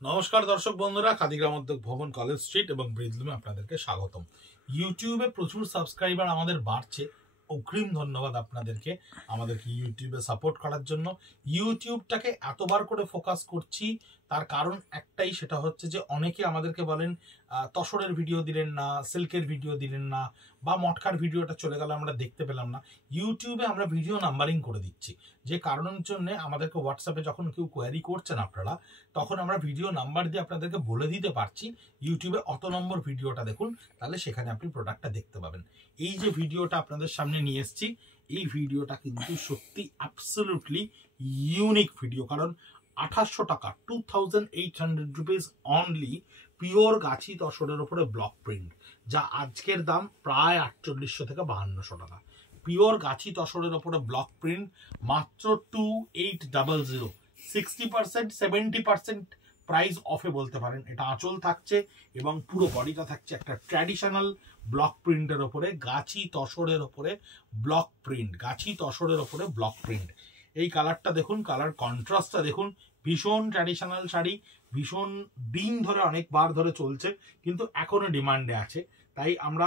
নমস্কার দর্শক বন্ধুরা, খাদি গ্রামোদ্যোগ ভবন, কলেজ স্ট্রিট এবং ব্রিজলুমে আপনাদেরকে স্বাগতম। ইউটিউবে প্রচুর সাবস্ক্রাইবার আমাদের বাড়ছে, অগ্রিম ধন্যবাদ আপনাদেরকে আমাদেরকে ইউটিউবে সাপোর্ট করার জন্য। ইউটিউবটাকে এতবার করে ফোকাস করছি তার কারণ একটাই, সেটা হচ্ছে যে অনেকে আমাদেরকে বলেন তসরের ভিডিও দিলেন না, সিল্কের ভিডিও দিলেন না, বা মটকার ভিডিওটা চলে গেল আমরা দেখতে পেলাম না। ইউটিউবে আমরা ভিডিও নাম্বারিং করে দিচ্ছি, যে কারণের জন্য আমাদেরকে হোয়াটসঅ্যাপে যখন কেউ কোয়ারি করছেন আপনারা, তখন আমরা ভিডিও নাম্বার দিয়ে আপনাদেরকে বলে দিতে পারছি ইউটিউবে অত নম্বর ভিডিওটা দেখুন, তাহলে সেখানে আপনি প্রোডাক্টটা দেখতে পাবেন। এই যে ভিডিওটা আপনাদের সামনে নিয়ে এসেছি, এই ভিডিওটা কিন্তু সত্যি অ্যাবসলিউটলি ইউনিক ভিডিও। কারণ 2800 টাকা, 2800 রুপিস অনলি, পিওর গাছি তসরের উপরে ব্লক প্রিন্ট, যা আজকের দাম প্রায় 4800 থেকে 5200 টাকা। পিওর গাছি তসরের উপরে ব্লক প্রিন্ট মাত্র 2800, 60%, 70% প্রাইস অফে বলতে পারেন। এটা আঁচল থাকছে এবং পুরো বডিটা থাকছে একটা ট্র্যাডিশনাল ব্লক প্রিন্টের ওপরে, গাছি তসরের ওপরে ব্লক প্রিন্ট, গাছি তসরের ওপরে ব্লক প্রিন্ট। এই কালারটা দেখুন, কালার কন্ট্রাস্টটা দেখুন, ভীষণ ট্র্যাডিশনাল শাড়ি, ভীষণ দিন ধরে অনেকবার ধরে চলছে, কিন্তু এখনো ডিমান্ডে আছে। তাই আমরা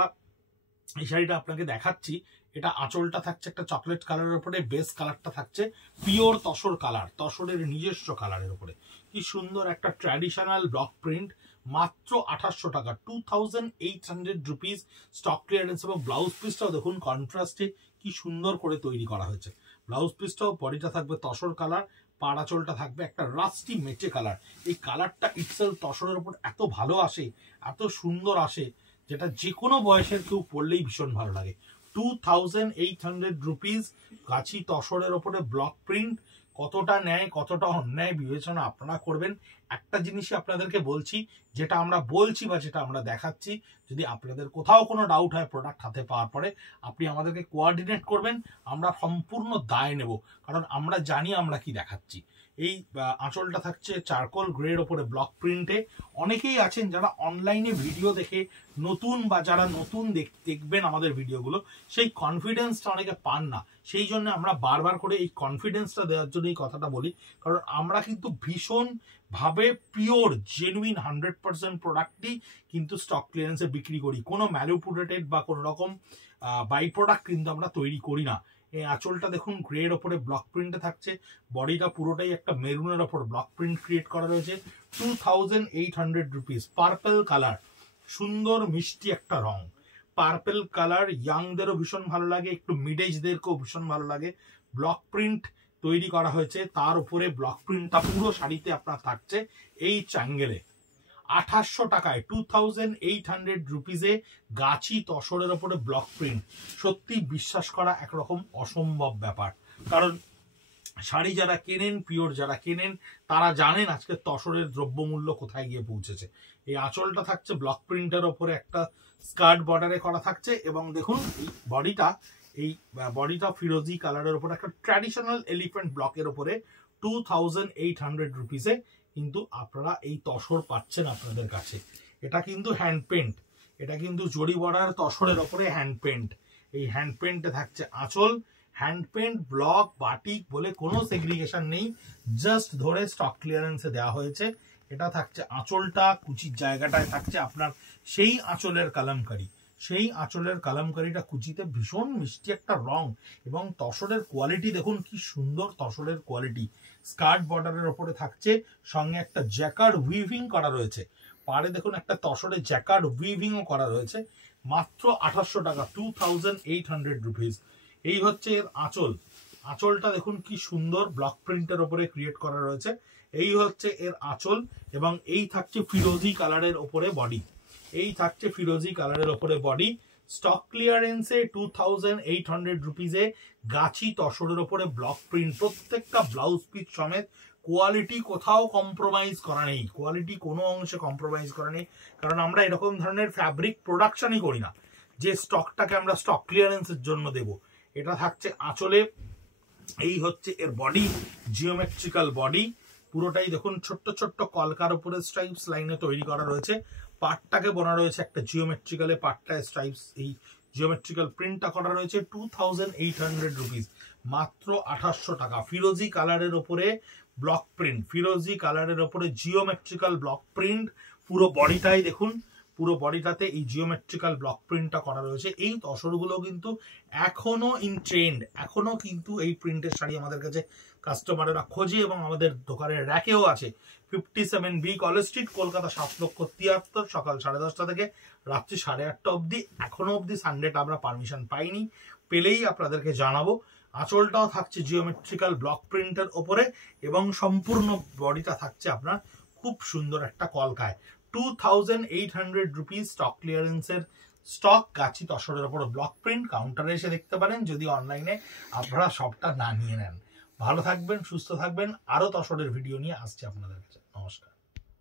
এই শাড়িটা আপনাকে দেখাচ্ছি। এটা আঁচলটা থাকছে একটা চকলেট কালারের উপরে, বেস কালারটা থাকছে পিওর তসর কালার, তসরের নিজস্ব কালারের উপরে। কি সুন্দর একটা ট্র্যাডিশনাল ব্লক প্রিন্ট, মাত্র 2800 টাকা, 2800 রুপিস স্টক ক্লিয়ারেন্স। এবং ব্লাউজ পিসটাও দেখুন কন্ট্রাস্টে কি সুন্দর করে তৈরি করা হয়েছে। ব্লাউজ পিসটাও, বডিটা থাকবে তসর কালার, পাড় আঁচলটা থাকবে একটা রাস্টি মেটে কালার। এই কালারটা ইটসেলফ তসরের উপর এত ভালো আসে, এত সুন্দর আসে, যেটা যে কোনো বয়সের কেউ পড়লেই ভীষণ ভালো লাগে। 2800 রুপিস গাছি তসরের ওপরে ব্লক প্রিন্ট। কতটা ন্যায় কতটা অন্যায় বিবেচনা আপনারা করবেন। একটা জিনিসই আপনাদেরকে বলছি, যেটা আমরা বলছি বা যেটা আমরা দেখাচ্ছি, যদি আপনাদের কোথাও কোনো ডাউট হয় প্রোডাক্ট হাতে পাওয়ার পরে, আপনি আমাদেরকে কোঅর্ডিনেট করবেন, আমরা সম্পূর্ণ দায় নেব, কারণ আমরা জানি আমরা কি দেখাচ্ছি। এই আঁচলটা থাকছে চারকোল গ্রের ওপরে ব্লক প্রিন্টে। অনেকেই আছেন যারা অনলাইনে ভিডিও দেখে নতুন, বা যারা নতুন দেখবেন আমাদের ভিডিওগুলো, সেই কনফিডেন্সটা অনেকে পান না। সেই জন্য আমরা বারবার করে এই কনফিডেন্সটা দেওয়ার জন্য এই কথাটা বলি, কারণ আমরা কিন্তু ভীষণ ভাবে পিওর জেনুইন 100% প্রোডাক্টই কিন্তু স্টক ক্লিয়ারেন্সে বিক্রি করি। কোনো ম্যানিপুলেটেড বা কোনো রকম বাই প্রোডাক্ট কিন্তু আমরা তৈরি করি না। এই আঁচলটা দেখুন গ্রের ওপরে ব্লক প্রিন্টে থাকছে, বডিটা পুরোটাই একটা মেরুনের ওপর ব্লক প্রিন্ট ক্রিয়েট করা রয়েছে। 2800 রুপিস, পার্পল কালার, সুন্দর মিষ্টি একটা রং, পার্পল কালার ইয়াংদেরও ভীষণ ভালো লাগে, একটু মিড এজদেরকেও ভীষণ ভালো লাগে। ব্লক প্রিন্ট তৈরি করা হয়েছে, তার উপরে ব্লক প্রিন্টটা পুরো শাড়িতে আপনার থাকছে এই চ্যাঙ্গেলে। 2800 টাকায়, 2800 রুপিসে গাছি তসরের ওপরে ব্লক প্রিন্ট। সত্যি বিশ্বাস করা একরকম অসম্ভব ব্যাপার, কারণ শাড়ি যারা কেনেন, পিওর যারা কেনেন, তারা জানেন আজকে তসরের দ্রব্যমূল্য কোথায় গিয়ে পৌঁছেছে। এই আঁচলটা থাকছে ব্লক প্রিন্টের ওপরে একটা স্কার্ট বর্ডারে করা থাকছে, এবং দেখুন এই বডিটা ফিরোজি কালারের ওপরে একটা ট্র্যাডিশনাল এলিফ্যান্ট ব্লকের ওপরে 2800 রুপিসে কিন্তু আপনারা এই তসর পাচ্ছেন আপনাদের কাছে। এটা কিন্তু হ্যান্ড পেন্ট, এটা কিন্তু জরি বর্ডার তসরের ওপরে হ্যান্ড পেন্ট। এই হ্যান্ড পেন্টে থাকছে আঁচল। হ্যান্ড পেন্ট, ব্লক, বাটিক বলে কোনো সেগ্রিগেশন নেই, জাস্ট ধরে স্টক ক্লিয়ারেন্সে দেওয়া হয়েছে। এটা থাকছে আঁচলটা, কুচির জায়গাটায় থাকছে আপনার সেই আঁচলের কালামকারি। সেই আঁচলের কালামকারিটা কুচিতে ভীষণ মিষ্টি একটা রং, এবং তসরের কোয়ালিটি দেখুন কি সুন্দর তসরের কোয়ালিটি। স্কার্ট বর্ডারের ওপরে থাকছে, সঙ্গে একটা জ্যাকার্ড উইভিং করা রয়েছে। পাড়ে দেখুন একটা তসরের জ্যাকার্ড উইভিংও করা রয়েছে। মাত্র 2800 টাকা, 2800 রুপিস। এই হচ্ছে এর আঁচল। আঁচলটা দেখুন কি সুন্দর ব্লক প্রিন্টের ওপরে ক্রিয়েট করা রয়েছে। এই হচ্ছে এর আঁচল, এবং এই থাকছে ফিরোজি কালারের ওপরে বডি। এই থাকছে ফিরোজি কালারের ওপরে বডি। স্টক ক্লিয়ারেন্সে 2800 রুপিসে গাছি তসরের ওপরে ব্লক প্রিন্ট, প্রত্যেকটা ব্লাউজ পিস সমেত। কোয়ালিটি কোথাও কম্প্রোমাইজ করা নেই, কোয়ালিটি কোনো অংশে কম্প্রোমাইজ করা নেই, কারণ আমরা এরকম ধরনের ফ্যাব্রিক প্রোডাকশনই করি না যে স্টকটাকে আমরা স্টক ক্লিয়ারেন্সের জন্য দেব। এটা থাকছে আঁচলে। এই হচ্ছে এর বডি, জিওমেট্রিক্যাল বডি, পুরোটাই দেখুন ছোট্ট ছোট্ট কলকার উপরে স্ট্রাইপস লাইনে তৈরি করা রয়েছে। পাটটাকে বোনা রয়েছে একটা জিওমেট্রিক্যালে, পাটটায় স্ট্রাইপস, এই জিওমেট্রিক্যাল প্রিন্টটা করা রয়েছে। 2800 রুপিস, মাত্র 2800 টাকা। ফিরোজি কালারের ওপরে ব্লক প্রিন্ট, ফিরোজি কালারের ওপরে জিওমেট্রিক্যাল ব্লক প্রিন্ট, পুরো বডিটাই দেখুন, পুরো বডিটাতে এই জিওমেট্রিক্যাল ব্লক প্রিন্টটা করা রয়েছে। এই তসরগুলো কিন্তু এখনো ইন ট্রেন্ড, এখনো কিন্তু এই প্রিন্টের শাড়ি আমাদের কাছে কাস্টমারেরা খোঁজে এবং আমাদের দোকানের র্যাকেও আছে। 57B কলেজ স্ট্রিট, কলকাতা 7,73,000, সকাল 10:30 থেকে রাত্রি 8:30 অবধি। এখনো অবধি সানডেটা আমরা পারমিশন পাইনি, পেলেই আপনাদেরকে জানাবো। আঁচলটাও থাকছে জিওমেট্রিক্যাল ব্লক প্রিন্টের ওপরে এবং সম্পূর্ণ বডিটা থাকছে আপনার খুব সুন্দর একটা কলকায়। 2800 রুপিস স্টক ক্লিয়ারেন্সের স্টক, গাছি তসরের ওপর ব্লক প্রিন্ট। কাউন্টারে এসে দেখতে পারেন যদি অনলাইনে আপনারা সবটা না নিয়ে নেন। ভালো থাকবেন, সুস্থ থাকবেন। আরো তসরের ভিডিও নিয়ে আসছে আপনাদের কাছে। নমস্কার।